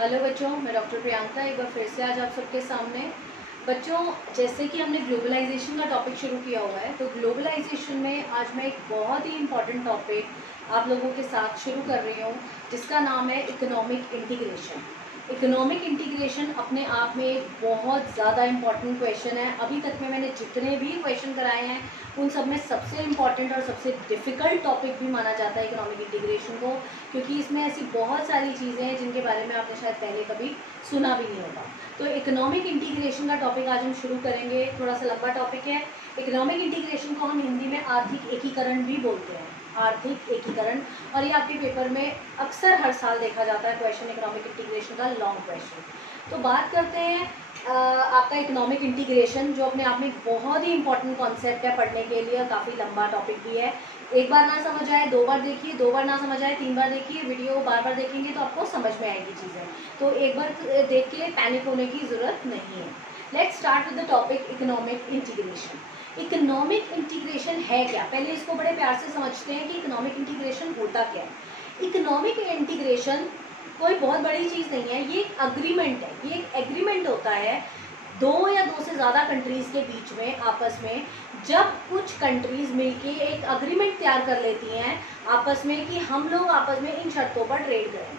Hello बच्चों, मैं doctor Priyanka एक बार फिर से आज आप सबके सामने। बच्चों, जैसे कि हमने ग्लोबलाइजेशन का टॉपिक शुरू किया हुआ है, तो ग्लोबलाइजेशन में आज मैं एक बहुत ही इम्पॉर्टेंट टॉपिक आप लोगों के साथ शुरू कर रही हूँ, जिसका नाम है इकोनॉमिक इंटीग्रेशन। इकोनॉमिक इंटीग्रेशन अपने आप में एक बहुत ज़्यादा इम्पॉर्टेंट क्वेश्चन है। अभी तक में मैंने जितने भी क्वेश्चन कराए हैं उन सब में सबसे इम्पॉर्टेंट और सबसे डिफ़िकल्ट टॉपिक भी माना जाता है इकोनॉमिक इंटीग्रेशन को, क्योंकि इसमें ऐसी बहुत सारी चीज़ें हैं जिनके बारे में आपने शायद पहले कभी सुना भी नहीं होगा। तो इकोनॉमिक इंटीग्रेशन का टॉपिक आज हम शुरू करेंगे। थोड़ा सा लंबा टॉपिक है। इकोनॉमिक इंटीग्रेशन को हम हिंदी में आर्थिक एकीकरण भी बोलते हैं, आर्थिक एकीकरण। और ये आपके पेपर में अक्सर हर साल देखा जाता है क्वेश्चन, इकोनॉमिक इंटीग्रेशन का लॉन्ग क्वेश्चन। तो बात करते हैं आपका इकोनॉमिक इंटीग्रेशन, जो अपने आप में बहुत ही इंपॉर्टेंट कॉन्सेप्ट है पढ़ने के लिए, काफ़ी लंबा टॉपिक भी है। एक बार ना समझ आए दो बार देखिए, दो बार ना समझ आए तीन बार देखिए, वीडियो बार बार देखेंगे तो आपको समझ में आएगी चीज़ें। तो एक बार देख के पैनिक होने की ज़रूरत नहीं है। Let's start with the topic economic integration. Economic integration है क्या, पहले इसको बड़े प्यार से समझते हैं कि इकोनॉमिक इंटीग्रेशन होता क्या है। इकोनॉमिक इंटीग्रेशन कोई बहुत बड़ी चीज़ नहीं है, ये एक अग्रीमेंट है। ये एक एग्रीमेंट होता है दो या दो से ज़्यादा कंट्रीज़ के बीच में आपस में, जब कुछ कंट्रीज़ मिलके एक अग्रीमेंट तैयार कर लेती हैं आपस में कि हम लोग आपस में इन शर्तों पर ट्रेड करेंगे।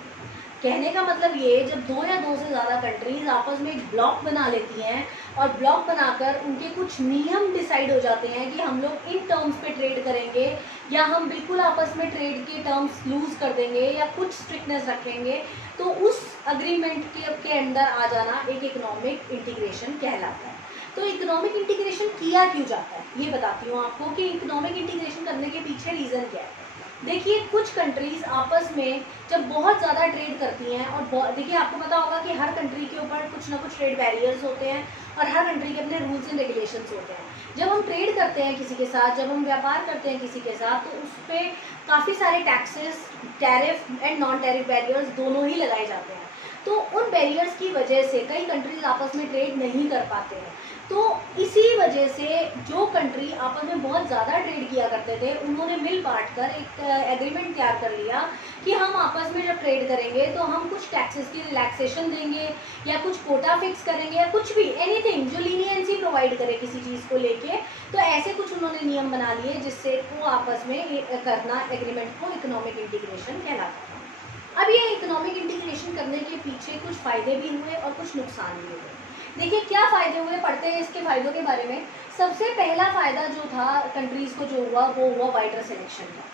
कहने का मतलब ये, जब दो या दो से ज़्यादा कंट्रीज आपस में एक ब्लॉक बना लेती हैं और ब्लॉक बनाकर उनके कुछ नियम डिसाइड हो जाते हैं कि हम लोग इन टर्म्स पे ट्रेड करेंगे या हम बिल्कुल आपस में ट्रेड के टर्म्स लूज कर देंगे या कुछ स्ट्रिक्टनेस रखेंगे, तो उस अग्रीमेंट के अंदर आ जाना एक इकोनॉमिक इंटीग्रेशन कहलाता है। तो इकोनॉमिक इंटीग्रेशन किया क्यों जाता है ये बताती हूँ आपको कि इकोनॉमिक इंटीग्रेशन करने के पीछे रीज़न क्या है। देखिए, कुछ कंट्रीज आपस में जब बहुत ज़्यादा ट्रेड करती हैं, और देखिए आपको पता होगा कि हर कंट्री के ऊपर कुछ ना कुछ ट्रेड बैरियर्स होते हैं और हर कंट्री के अपने रूल्स एंड रेगुलेशंस होते हैं। जब हम ट्रेड करते हैं किसी के साथ, जब हम व्यापार करते हैं किसी के साथ, तो उस पर काफ़ी सारे taxes, tariff and non tariff barriers दोनों ही लगाए जाते हैं। तो उन बैरियर्स की वजह से कई कंट्रीज आपस में ट्रेड नहीं कर पाते हैं। तो इसी वजह से जो कंट्री आपस में बहुत ज़्यादा ट्रेड किया करते थे, उन्होंने मिल बांट कर एक एग्रीमेंट तैयार कर लिया कि हम आपस में जब ट्रेड करेंगे तो हम कुछ टैक्सेस की रिलैक्सेशन देंगे या कुछ कोटा फिक्स करेंगे या कुछ भी एनीथिंग जो लीनियंसी प्रोवाइड करे किसी चीज़ को लेके। तो ऐसे कुछ उन्होंने नियम बना लिए जिससे वो आपस में करना एग्रीमेंट को इकोनॉमिक इंटीग्रेशन कहलाता था। अब ये इकोनॉमिक इंटीग्रेशन करने के पीछे कुछ फ़ायदे भी हुए और कुछ नुकसान भी हुए। देखिए क्या फ़ायदे हुए, पढ़ते हैं इसके फ़ायदों के बारे में। सबसे पहला फ़ायदा जो था कंट्रीज़ को जो हुआ वो हुआ वाइडर सिलेक्शन का।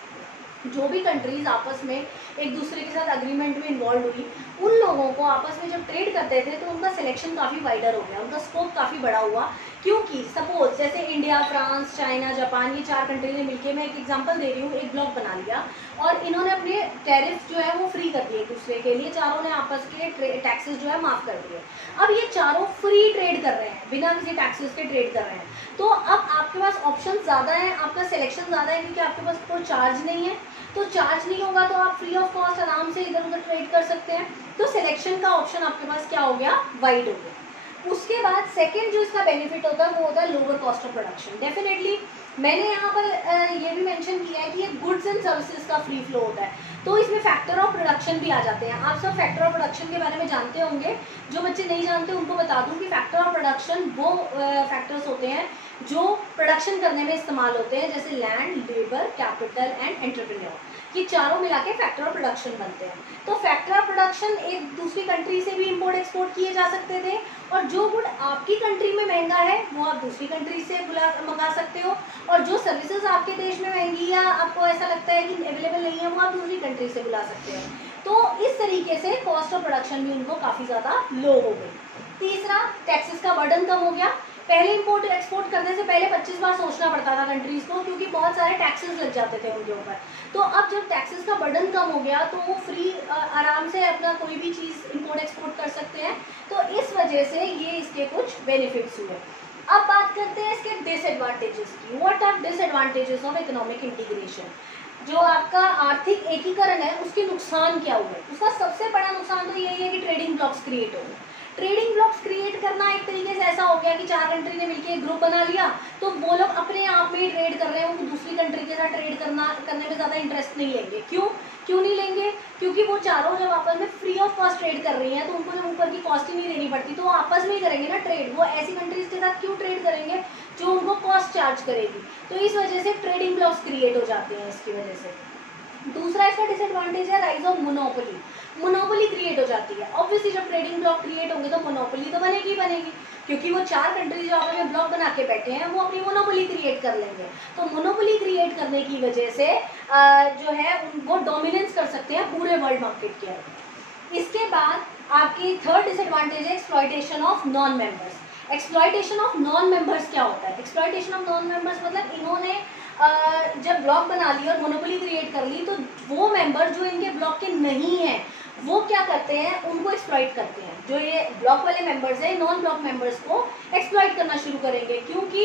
जो भी कंट्रीज आपस में एक दूसरे के साथ अग्रीमेंट में इन्वॉल्व हुई, उन लोगों को आपस में जब ट्रेड करते थे तो उनका सिलेक्शन काफ़ी वाइडर हो गया, उनका स्कोप काफ़ी बड़ा हुआ। क्योंकि सपोज जैसे इंडिया, फ्रांस, चाइना, जापान, ये चार कंट्री ने मिलकर, मैं एक एग्जांपल दे रही हूँ, एक ब्लॉक बना लिया और इन्होंने अपने टैरिफ जो है वो फ्री कर दिए एक दूसरे के लिए। चारों ने आपस के टैक्सेस जो है माफ़ कर दिए। अब ये चारों फ्री ट्रेड कर रहे हैं, बिना किसी टैक्सेस के ट्रेड कर रहे हैं। तो अब आपके पास ऑप्शन ज़्यादा है, आपका सिलेक्शन ज़्यादा है, क्योंकि आपके पास कोई चार्ज नहीं है। तो चार्ज नहीं होगा तो आप फ्री ऑफ कॉस्ट आराम से इधर उधर ट्रेड कर सकते हैं। तो सिलेक्शन का ऑप्शन आपके पास क्या हो गया, वाइड हो गया। उसके बाद सेकंड जो इसका बेनिफिट होता है वो होता है lower cost of production. Definitely मैंने यहाँ पर ये भी मेंशन किया है कि ये गुड्स एंड सर्विसेज का फ्री फ्लो होता है, तो इसमें फैक्टर ऑफ प्रोडक्शन भी आ जाते हैं। आप सब फैक्टर ऑफ प्रोडक्शन के बारे में जानते होंगे, जो बच्चे नहीं जानते उनको बता दूं कि फैक्टर ऑफ प्रोडक्शन वो फैक्टर्स होते हैं जो प्रोडक्शन करने में इस्तेमाल होते हैं, जैसे land, labour, capital and entrepreneur. ये चारों मिला के फैक्टर ऑफ प्रोडक्शन बनते हैं। तो फैक्टर ऑफ प्रोडक्शन एक दूसरी कंट्री से भी इंपोर्ट एक्सपोर्ट किए जा सकते थे, और जो गुड आपकी कंट्री में महंगा है वो आप दूसरी कंट्री से मंगा सकते हो, और जो सर्विसेज आपके देश में महंगी या आपको ऐसा लगता है कि अवेलेबल नहीं है वो आप दूसरी कंट्री से बुला सकते हो। तो इस तरीके से कॉस्ट ऑफ प्रोडक्शन भी उनको काफ़ी ज़्यादा लो हो गई। तीसरा, टैक्सेस का बर्डन कम हो गया। पहले इंपोर्ट एक्सपोर्ट करने से पहले 25 बार सोचना पड़ता था कंट्रीज़ को, क्योंकि बहुत सारे टैक्सेस लग जाते थे उनके ऊपर। तो अब जब टैक्सेस का बर्डन कम हो गया तो वो फ्री आराम से अपना कोई भी चीज़ इंपोर्ट एक्सपोर्ट कर सकते हैं। तो इस वजह से ये इसके कुछ बेनिफिट्स हुए। अब बात करते हैं इसके डिसएडवांटेजेस की। What are disadvantages of economic integration. जो आपका आर्थिक एकीकरण है उसके नुकसान क्या हुए। उसका सबसे बड़ा नुकसान तो यही है कि ट्रेडिंग ब्लॉक्स क्रिएट हो गए। ट्रेडिंग ब्लॉक्स क्रिएट ट्रेड करना एक तरीके से ऐसा हो गया कि 4 कंट्री ने मिलकर एक ग्रुप बना लिया, तो वो लोग अपने आप में ही ट्रेड कर रहे हैं, उनको दूसरी कंट्री के साथ ट्रेड करने में ज़्यादा इंटरेस्ट नहीं लेंगे। क्यों नहीं लेंगे? क्योंकि वो चारों जब आपस में फ्री ऑफ कॉस्ट ट्रेड कर रही हैं तो उनको जब ऊपर की कॉस्ट ही नहीं देनी पड़ती तो वो आपस में ही करेंगे ना ट्रेड। वो ऐसी कंट्रीज के साथ क्यों ट्रेड करेंगे जो उनको कॉस्ट चार्ज करेगी? तो इस वजह से ट्रेडिंग ब्लॉक्स क्रिएट हो जाते हैं इसकी वजह से। दूसरा इसका डिसएडवांटेज है rise of monopoly. Monopoly create हो जाती है। ऑब्वियसली जब ट्रेडिंग ब्लॉक क्रिएट होंगे तो मोनोपोली तो बनेगी बनेगी, क्योंकि वो 4 कंट्रीज जो आपस में ब्लॉक बना के बैठे हैं वो अपनी मोनोपोली क्रिएट कर लेंगे। तो मोनोपोली क्रिएट करने की वजह से जो है वो डोमिनेंस कर सकते हैं पूरे वर्ल्ड मार्केट के अंदर। इसके बाद आपकी थर्ड डिसएडवांटेज है exploitation of non members. Exploitation of non members क्या होता है? एक्सप्लॉयटेशन ऑफ नॉन मेंबर्स मतलब इन्होंने जब ब्लॉक बना ली और मोनोपोली क्रिएट कर ली तो वो मेंबर जो इनके ब्लॉक के नहीं है वो क्या करते हैं, उनको एक्सप्लॉइट करते हैं। जो ये ब्लॉक वाले मेंबर्स हैं नॉन ब्लॉक मेंबर्स को एक्सप्लॉइट करना शुरू करेंगे, क्योंकि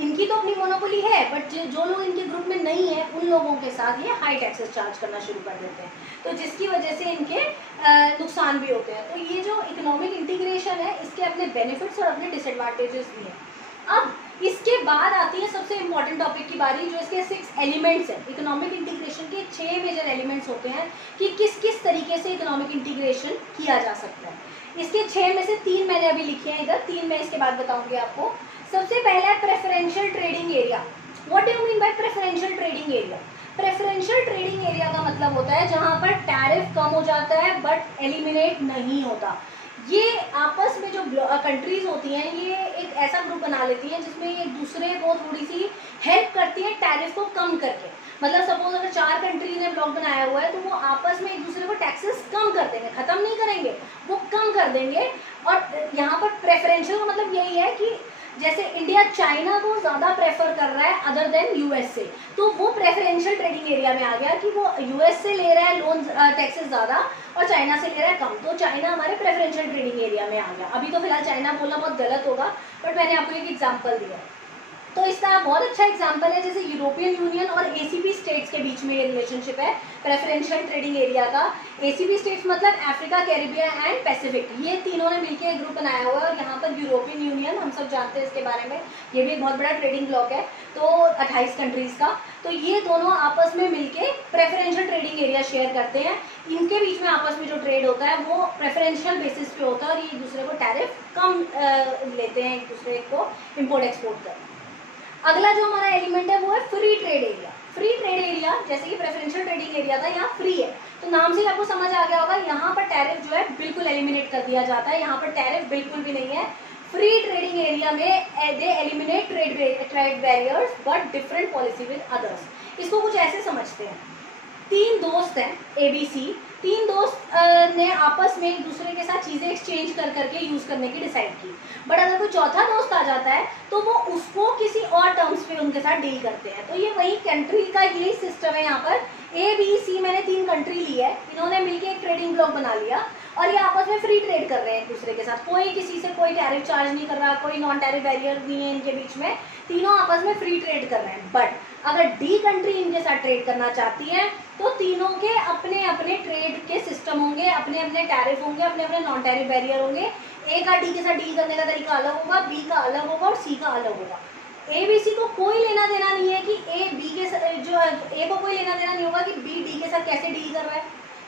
इनकी तो अपनी मोनोपोली है बट जो लोग इनके ग्रुप में नहीं है उन लोगों के साथ ये हाई टैक्सेस चार्ज करना शुरू कर देते हैं, तो जिसकी वजह से इनके नुकसान भी होते हैं। तो ये जो इकोनॉमिक इंटीग्रेशन है इसके अपने बेनिफिट्स और अपने डिसएडवांटेजेस भी हैं। अब इसके बाद आती है सबसे इम्पॉर्टेंट टॉपिक की बारी, जो इसके 6 एलिमेंट्स हैं। इकोनॉमिक इंटीग्रेशन के 6 मेजर एलिमेंट्स होते हैं कि किस किस तरीके से इकोनॉमिक इंटीग्रेशन किया जा सकता है। इसके 6 में से 3 मैंने अभी लिखे हैं इधर, 3 मैं इसके बाद बताऊंगी आपको। सबसे पहला है preferential trading area. What do you mean by preferential trading area? Preferential trading area का मतलब होता है जहां पर टैरिफ कम हो जाता है बट एलिमिनेट नहीं होता। ये आपस में जो कंट्रीज होती हैं ये एक ऐसा ग्रुप बना लेती हैं जिसमें एक दूसरे को थोड़ी सी हेल्प करती है टैरिफ को कम करके। मतलब सपोज अगर 4 कंट्री ने ब्लॉक बनाया हुआ है तो वो आपस में एक दूसरे को टैक्सेस कम कर देंगे, खत्म नहीं करेंगे, वो कम कर देंगे। और यहाँ पर प्रेफरेंशियल का मतलब यही है कि जैसे इंडिया चाइना को ज़्यादा प्रेफर कर रहा है अदर देन यूएस से, तो वो प्रेफरेंशियल ट्रेडिंग एरिया में आ गया कि वो यूएस से ले रहा है लोन टैक्सेस ज़्यादा और चाइना से ले रहा है कम, तो चाइना हमारे प्रेफरेंशियल ट्रेडिंग एरिया में आ गया। अभी तो फिलहाल चाइना बोलना बहुत गलत होगा बट मैंने आपको एक एग्जाम्पल दिया। तो इसका बहुत अच्छा एग्जांपल है जैसे यूरोपियन यूनियन और एसीपी स्टेट्स के बीच में ये रिलेशनशिप है प्रेफरेंशियल ट्रेडिंग एरिया का। एसीपी स्टेट्स मतलब अफ्रीका, कैरिबियन एंड पैसिफिक, ये तीनों ने मिलकर एक ग्रुप बनाया हुआ है। और यहाँ पर यूरोपियन यूनियन हम सब जानते हैं इसके बारे में, ये भी एक बहुत बड़ा ट्रेडिंग ब्लॉक है, तो 28 कंट्रीज का। तो ये दोनों आपस में मिलके प्रेफरेंशियल ट्रेडिंग एरिया शेयर करते हैं। इनके बीच में आपस में जो ट्रेड होता है वो प्रेफरेंशियल बेसिस पे होता है और ये एक दूसरे को टैरिफ कम लेते हैं, एक दूसरे को इम्पोर्ट एक्सपोर्ट कर। अगला जो हमारा एलिमेंट है वो है free trade area. Free trade area जैसे कि प्रेफरेंशियल ट्रेडिंग एरिया था, यहाँ फ्री है, तो नाम से ही आपको समझ आ गया होगा यहाँ पर टैरिफ जो है बिल्कुल एलिमिनेट कर दिया जाता है। यहाँ पर टैरिफ बिल्कुल भी नहीं है। फ्री ट्रेडिंग एरिया में they eliminate trade barriers but different policy with others. इसको कुछ ऐसे समझते हैं, 3 दोस्त हैं ABC, 3 दोस्त ने आपस में एक दूसरे के साथ चीज़ें एक्सचेंज कर करके यूज़ करने की डिसाइड की। बट अगर कोई चौथा दोस्त आ जाता है तो वो उसको किसी और टर्म्स पे उनके साथ डील करते हैं। तो ये वही कंट्री का यही सिस्टम है। यहाँ पर ABC मैंने 3 कंट्री ली है, इन्होंने मिलकर एक ट्रेडिंग ब्लॉक बना लिया और ये आपस में फ्री ट्रेड कर रहे हैं एक दूसरे के साथ। कोई किसी से कोई टैरिफ चार्ज नहीं कर रहा, कोई नॉन टैरिफ बैरियर नहीं है इनके बीच में, तीनों आपस में फ्री ट्रेड कर रहे हैं। बट अगर D कंट्री इनके साथ ट्रेड करना चाहती है तो तीनों के अपने अपने ट्रेड के सिस्टम होंगे, अपने अपने टैरिफ होंगे, अपने अपने नॉन टैरिफ बैरियर होंगे। A का D के साथ डील करने का तरीका अलग होगा, B का अलग होगा और C का अलग होगा। ABC को कोई लेना देना नहीं है कि A को कोई लेना देना नहीं होगा कि B D के साथ कैसे डील कर रहा है,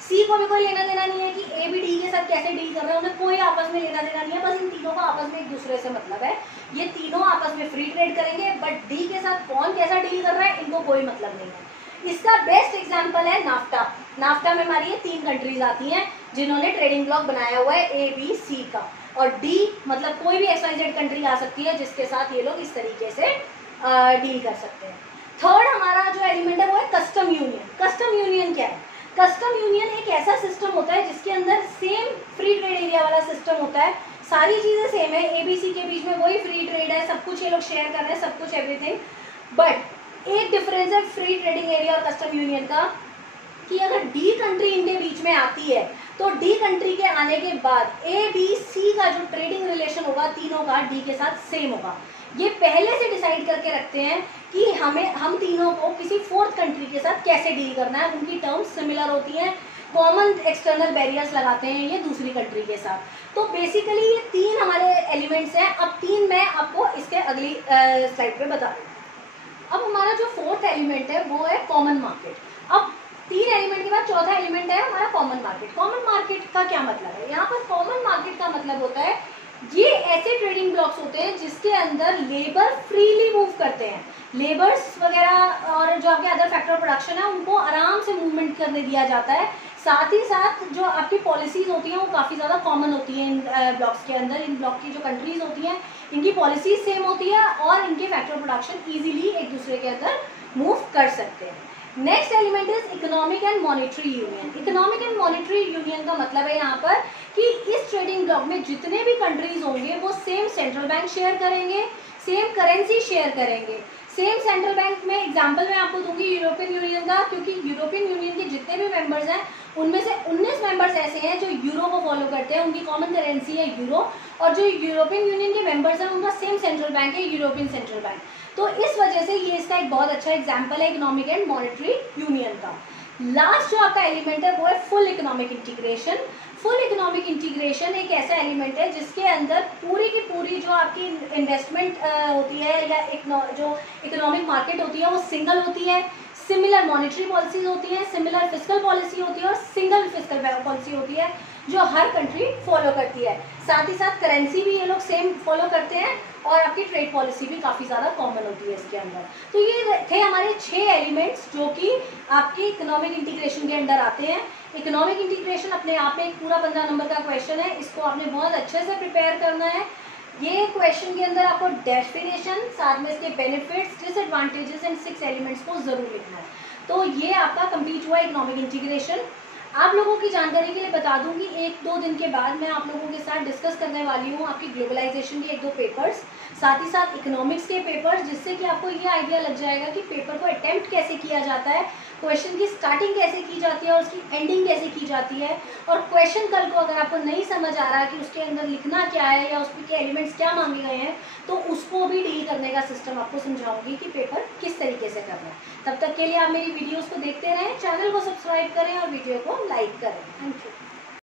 C को भी कोई लेना देना नहीं है कि A भी D के साथ कैसे डील कर रहा है, उन्हें कोई आपस में लेना देना नहीं है। बस इन तीनों का आपस में एक दूसरे से मतलब है। ये तीनों आपस में फ्री ट्रेड करेंगे बट D के साथ कौन कैसा डील कर रहा है इनको कोई मतलब नहीं है। इसका बेस्ट एग्जांपल है नाफ्टा। नाफ्टा में हमारी ये 3 कंट्रीज आती हैं जिन्होंने ट्रेडिंग ब्लॉक बनाया हुआ है ABC का, और D मतलब कोई भी XYZ कंट्री आ सकती है जिसके साथ ये लोग इस तरीके से डील कर सकते हैं। थर्ड हमारा जो एलिमेंट है वो है कस्टम यूनियन। कस्टम यूनियन क्या है? कस्टम यूनियन एक ऐसा सिस्टम होता है जिसके अंदर सेम फ्री ट्रेड एरिया वाला सिस्टम होता है, सारी चीज़ें सेम है, ABC के बीच में वही फ्री ट्रेड है, सब कुछ ये लोग शेयर कर रहे हैं, सब कुछ एवरीथिंग। बट एक डिफरेंस है फ्री ट्रेडिंग एरिया और कस्टम यूनियन का कि अगर D कंट्री इनके बीच में आती है तो D कंट्री के आने के बाद ABC का जो ट्रेडिंग रिलेशन होगा तीनों का D के साथ सेम होगा। ये पहले से डिसाइड करके रखते हैं कि हम तीनों को किसी 4th कंट्री के साथ कैसे डील करना है, उनकी टर्म्स सिमिलर होती हैं। कॉमन एक्सटर्नल बैरियर्स लगाते हैं ये दूसरी कंट्री के साथ। तो बेसिकली ये 3 हमारे एलिमेंट्स हैं। अब 3 मैं आपको इसके अगली स्लाइड पे बता दूँ। अब हमारा जो 4th एलिमेंट है वो है कॉमन मार्केट। अब 3 एलिमेंट के बाद चौथा एलिमेंट है हमारा कॉमन मार्केट। कॉमन मार्केट का क्या मतलब है? यहाँ पर कॉमन मार्केट का मतलब होता है ये ऐसे ट्रेडिंग ब्लॉक्स होते हैं जिसके अंदर लेबर फ्रीली मूव करते हैं। लेबर्स वगैरह और जो आपके अदर फैक्टर प्रोडक्शन है उनको आराम से मूवमेंट करने दिया जाता है। साथ ही साथ जो आपकी पॉलिसीज होती हैं वो काफ़ी ज़्यादा कॉमन होती हैं इन ब्लॉक्स के अंदर। इन ब्लॉक की जो कंट्रीज होती हैं इनकी पॉलिसीज सेम होती है और इनके फैक्टर प्रोडक्शन ईजिली एक दूसरे के अंदर मूव कर सकते हैं। Next element is economic and monetary union. Economic and monetary union का मतलब है यहाँ पर कि इस ट्रेडिंग ब्लॉक में जितने भी कंट्रीज होंगे वो सेम सेंट्रल बैंक शेयर करेंगे, सेम करेंसी शेयर करेंगे। सेम सेंट्रल बैंक में एग्जांपल मैं आपको दूंगी यूरोपियन यूनियन का, क्योंकि यूरोपियन यूनियन के जितने भी मेंबर्स हैं उनमें से 19 मेंबर्स ऐसे हैं जो यूरो को फॉलो करते हैं, उनकी कॉमन करेंसी है यूरो। और जो यूरोपियन यूनियन के मेंबर्स हैं उनका सेम सेंट्रल बैंक है यूरोपियन सेंट्रल बैंक। तो इस वजह से ये इसका एक बहुत अच्छा एग्जाम्पल है इकोनॉमिक एंड मॉनेटरी यूनियन का। लास्ट जो आपका एलिमेंट है वो है full economic integration. Full economic integration एक ऐसा एलिमेंट है जिसके अंदर पूरी की पूरी जो आपकी इन्वेस्टमेंट होती है या जो इकोनॉमिक मार्केट होती है वो सिंगल होती है, सिमिलर मॉनेटरी पॉलिसीज होती है, सिमिलर फिस्कल पॉलिसी होती है और सिंगल फिस्कल पॉलिसी होती है जो हर कंट्री फॉलो करती है। साथ ही साथ करेंसी भी ये लोग सेम फॉलो करते हैं और आपकी ट्रेड पॉलिसी भी काफ़ी ज़्यादा कॉमन होती है इसके अंदर। तो ये थे हमारे 6 एलिमेंट्स जो कि आपकी इकोनॉमिक इंटीग्रेशन के अंदर आते हैं। इकोनॉमिक इंटीग्रेशन अपने आप में एक पूरा 15 नंबर का क्वेश्चन है, इसको आपने बहुत अच्छे से प्रिपेयर करना है। ये क्वेश्चन के अंदर आपको डेफिनेशन, साथ में इसके बेनिफिट्स, डिसएडवांटेजेस एंड 6 एलिमेंट्स को जरूर लिखना है। तो ये आपका कंप्लीट हुआ इकोनॉमिक इंटीग्रेशन। आप लोगों की जानकारी के लिए बता दूं कि 1-2 दिन के बाद मैं आप लोगों के साथ डिस्कस करने वाली हूँ आपकी ग्लोबलाइजेशन के 1-2 पेपर्स, साथ ही साथ इकोनॉमिक्स के पेपर्स, जिससे कि आपको ये आइडिया लग जाएगा कि पेपर को अटेम्प्ट कैसे किया जाता है, क्वेश्चन की स्टार्टिंग कैसे की जाती है और उसकी एंडिंग कैसे की जाती है। और क्वेश्चन कल को अगर आपको नहीं समझ आ रहा कि उसके अंदर लिखना क्या है या उसके एलिमेंट्स क्या मांगे गए हैं तो उसको भी डील करने का सिस्टम आपको समझाऊंगी कि पेपर किस तरीके से करना है। तब तक के लिए आप मेरी वीडियोस को देखते रहें, चैनल को सब्सक्राइब करें और वीडियो को लाइक करें। Thank you.